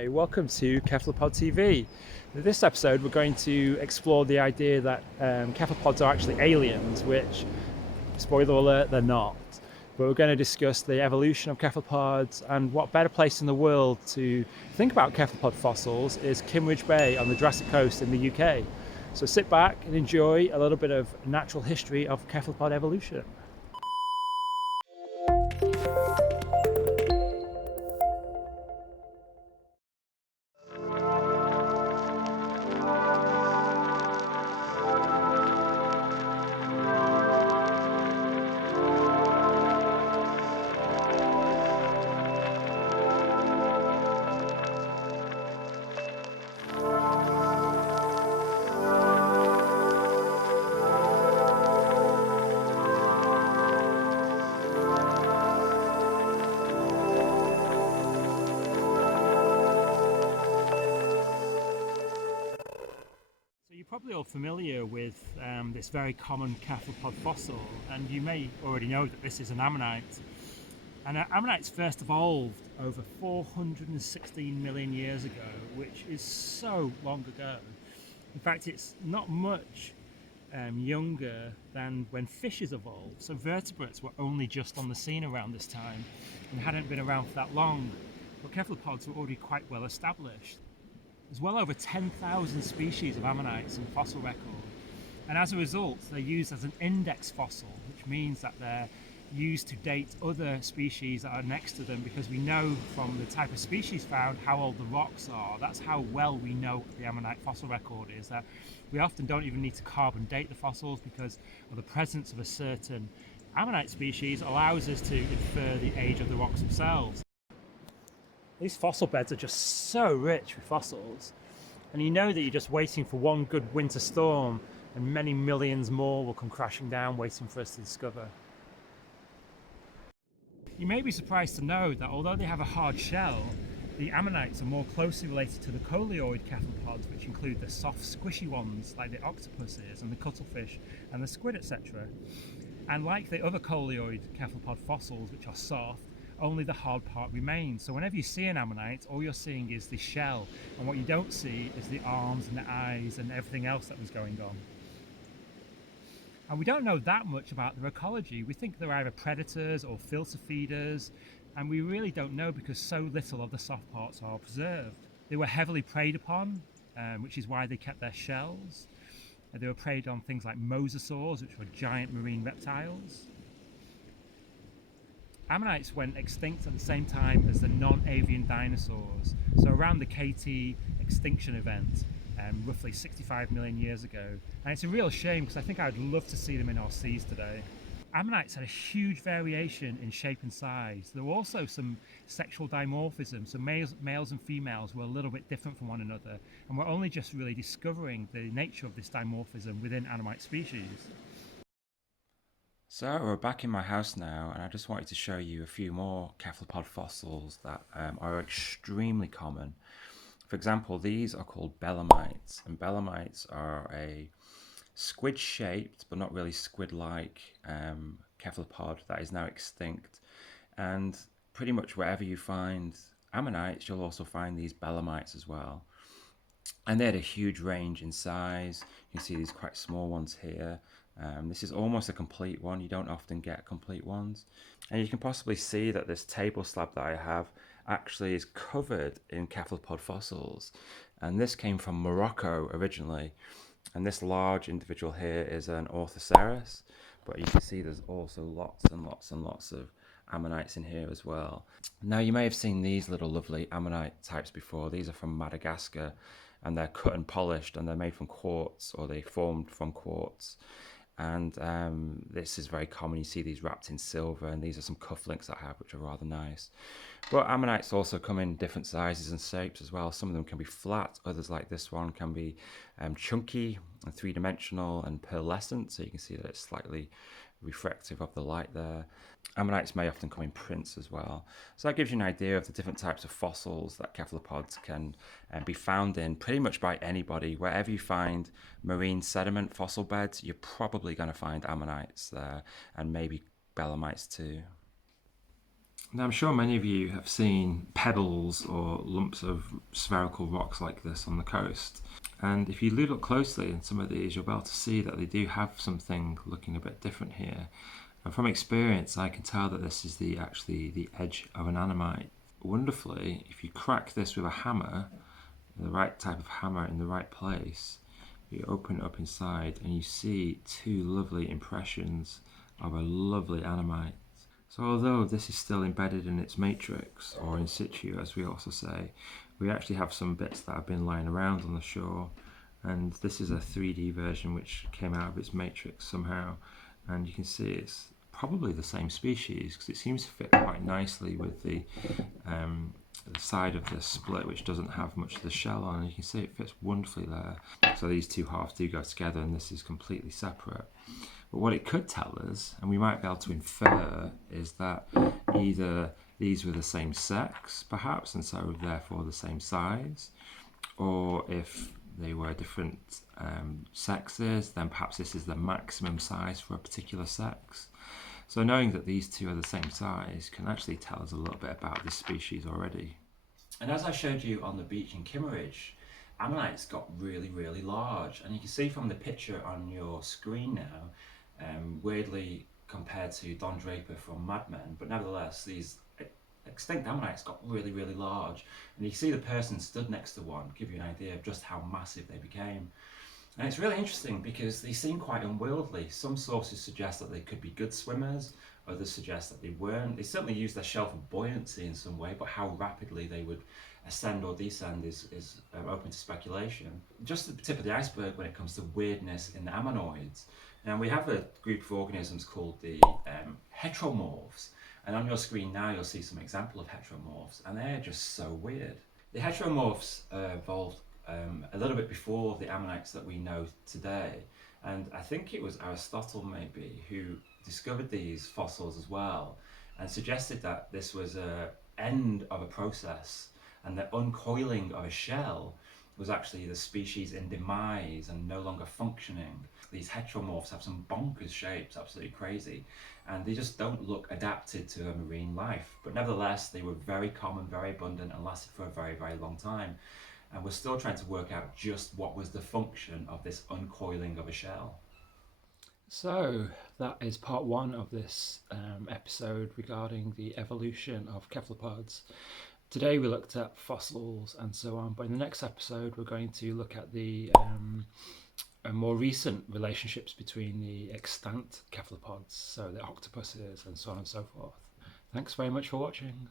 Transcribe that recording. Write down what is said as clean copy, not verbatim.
Hi, welcome to Cephalopod TV. In this episode, we're going to explore the idea that cephalopods are actually aliens, which, spoiler alert, they're not. But we're going to discuss the evolution of cephalopods, and what better place in the world to think about cephalopod fossils is Kimmeridge Bay on the Jurassic Coast in the UK. So sit back and enjoy a little bit of natural history of cephalopod evolution. You're probably all familiar with this very common cephalopod fossil, and you may already know that this is an ammonite. And ammonites first evolved over 416 million years ago, which is so long ago. In fact, it's not much younger than when fishes evolved. So vertebrates were only just on the scene around this time and hadn't been around for that long. But cephalopods were already quite well established. There's well over 10,000 species of ammonites in the fossil record, and as a result they're used as an index fossil, which means that they're used to date other species that are next to them, because we know from the type of species found how old the rocks are. That's how well we know the ammonite fossil record is, that we often don't even need to carbon date the fossils, because of the presence of a certain ammonite species allows us to infer the age of the rocks themselves. These fossil beds are just so rich with fossils, and you know that you're just waiting for one good winter storm and many millions more will come crashing down waiting for us to discover. You may be surprised to know that although they have a hard shell, the ammonites are more closely related to the coleoid cephalopods, which include the soft squishy ones like the octopuses and the cuttlefish and the squid, etc. And like the other coleoid cephalopod fossils, which are soft, only the hard part remains. So whenever you see an ammonite, all you're seeing is the shell, and what you don't see is the arms and the eyes and everything else that was going on. And we don't know that much about their ecology. We think they're either predators or filter feeders, and we really don't know because so little of the soft parts are preserved. They were heavily preyed upon, which is why they kept their shells. They were preyed on things like mosasaurs, which were giant marine reptiles. Ammonites went extinct at the same time as the non-avian dinosaurs, so around the KT extinction event, roughly 65 million years ago. And it's a real shame, because I think I'd love to see them in our seas today. Ammonites had a huge variation in shape and size. There were also some sexual dimorphism, so males and females were a little bit different from one another, and we're only just really discovering the nature of this dimorphism within ammonite species. So we're back in my house now, and I just wanted to show you a few more cephalopod fossils that are extremely common. For example, these are called belemnites, and belemnites are a squid-shaped but not really squid-like cephalopod that is now extinct. And pretty much wherever you find ammonites, you'll also find these belemnites as well. And they had a huge range in size. You can see these quite small ones here. This is almost a complete one. You don't often get complete ones. And you can possibly see that this table slab that I have actually is covered in cephalopod fossils. And this came from Morocco originally. And this large individual here is an Orthoceras. But you can see there's also lots and lots and lots of ammonites in here as well. Now you may have seen these little lovely ammonite types before. These are from Madagascar, and they're cut and polished, and they're made from quartz, or they formed from quartz. And this is very common. You see these wrapped in silver, and these are some cufflinks I have, which are rather nice. But ammonites also come in different sizes and shapes as well. Some of them can be flat, others like this one can be chunky and three-dimensional and pearlescent, so you can see that it's slightly reflective of the light there. Ammonites may often come in prints as well. So that gives you an idea of the different types of fossils that cephalopods can be found in pretty much by anybody. Wherever you find marine sediment fossil beds, you're probably going to find ammonites there, and maybe belemnites too. Now, I'm sure many of you have seen pebbles or lumps of spherical rocks like this on the coast. And if you look closely in some of these, you'll be able to see that they do have something looking a bit different here. And from experience, I can tell that this is actually the edge of an ammonite. Wonderfully, if you crack this with a hammer, the right type of hammer in the right place, you open it up inside and you see two lovely impressions of a lovely ammonite. So although this is still embedded in its matrix, or in situ as we also say, we actually have some bits that have been lying around on the shore, and this is a 3D version which came out of its matrix somehow, and you can see it's probably the same species because it seems to fit quite nicely with the side of the split, which doesn't have much of the shell on, and you can see it fits wonderfully there. So these two halves do go together and this is completely separate. But what it could tell us, and we might be able to infer, is that either these were the same sex, perhaps, and so therefore the same size, or if they were different sexes, then perhaps this is the maximum size for a particular sex. So knowing that these two are the same size can actually tell us a little bit about this species already. And as I showed you on the beach in Kimmeridge, ammonites got really, really large. And you can see from the picture on your screen now, weirdly compared to Don Draper from Mad Men, but nevertheless, these extinct ammonites got really, really large. And you can see the person stood next to one, give you an idea of just how massive they became. And it's really interesting because they seem quite unwieldy. Some sources suggest that they could be good swimmers, others suggest that they weren't. They certainly use their shell for buoyancy in some way, but how rapidly they would ascend or descend is open to speculation. Just the tip of the iceberg when it comes to weirdness in the ammonoids. Now we have a group of organisms called the heteromorphs, and on your screen now you'll see some example of heteromorphs, and they're just so weird. The heteromorphs evolved a little bit before the ammonites that we know today, and I think it was Aristotle maybe who discovered these fossils as well and suggested that this was an end of a process, and the uncoiling of a shell was actually the species in demise and no longer functioning. These heteromorphs have some bonkers shapes, absolutely crazy, and they just don't look adapted to a marine life. But nevertheless, they were very common, very abundant, and lasted for a very, very long time. And we're still trying to work out just what was the function of this uncoiling of a shell. So that is part one of this episode regarding the evolution of cephalopods. Today we looked at fossils and so on, but in the next episode we're going to look at the more recent relationships between the extant cephalopods, so the octopuses and so on and so forth. Thanks very much for watching.